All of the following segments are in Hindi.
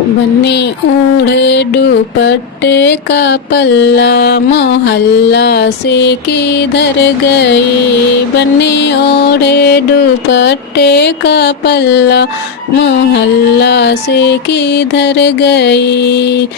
बन्नी ओढ़े दुपट्टे का पल्ला, मोहल्ला से किधर गई। बन्नी ओढ़े दुपट्टे का पल्ला, मोहल्ला से किधर गई।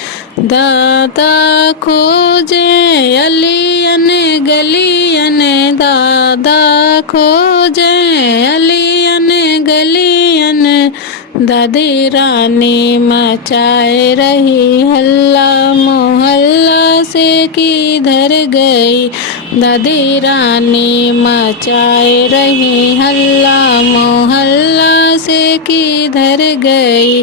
दादा खोजे अलियन गलियन, दादा खोजे अलियन गलियन। दादी रानी मचाए रही हल्ला, मोहल्ला से किधर गई। दादी रानी मचाए रही हल्ला, मोहल्ला से किधर गई।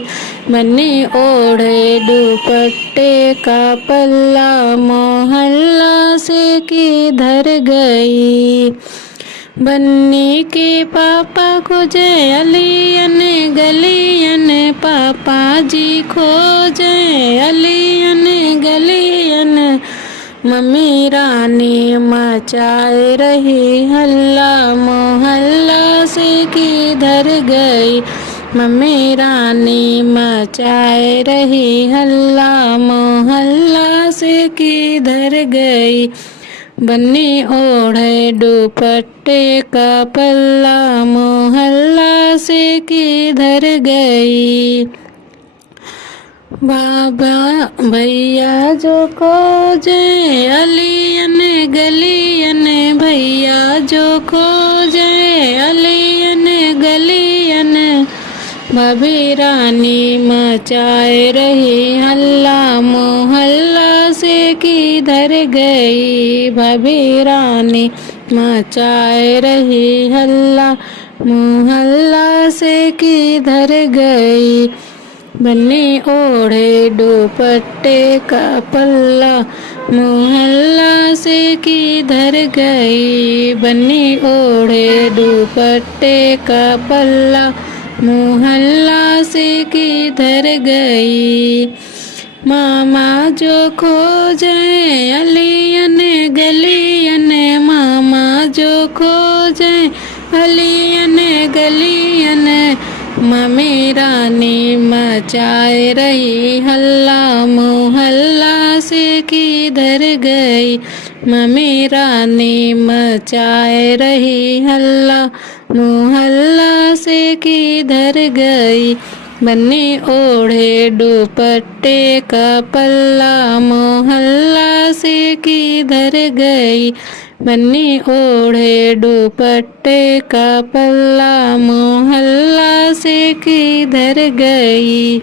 बन्नी ओढ़े दुपट्टे का पल्ला, मोहल्ला से किधर गई। बन्नी के पापा खोजे अलियन गलियन, पापा जी खोजे अलियन गलियन। मम्मी रानी मचाए रही हल्ला, मोहल्ला से किधर गई। मम्मी रानी मचाए रही हल्ला, मोहल्ला से किधर गई। बन्नी ओढ़े दुपट्टे का पल्ला, मोहल्ला से किधर गई। बाबा भैया जो खोजे अलियन गलियन, भैया जो खोजे अलियन गलियन। भाभी रानी मचाए रही हल्ला, मोहल्ला से किधर गई। भाभी रानी मचाए रही हल्ला, मोहल्ला से किधर गई। बन्नी ओढ़े दुपट्टे का पल्ला, मोहल्ला से किधर गई। बन्नी ओढ़े दुपट्टे का पल्ला, मोहल्ला से किधर गई। मामा जो खोजे अलियन गलियन, मामा जो खोजे अलियन गलियन। मम्मी रानी मचाए रही हल्ला, मोहल्ला से किधर गई। मम्मी रानी मचाए रही हल्ला, मोहल्ला से किधर गई। बन्नी ओढ़े दुपट्टे का पल्ला, मोहल्ला से किधर गई। बन्नी ओढ़े दुपट्टे का पल्ला, मोहल्ला से किधर गई।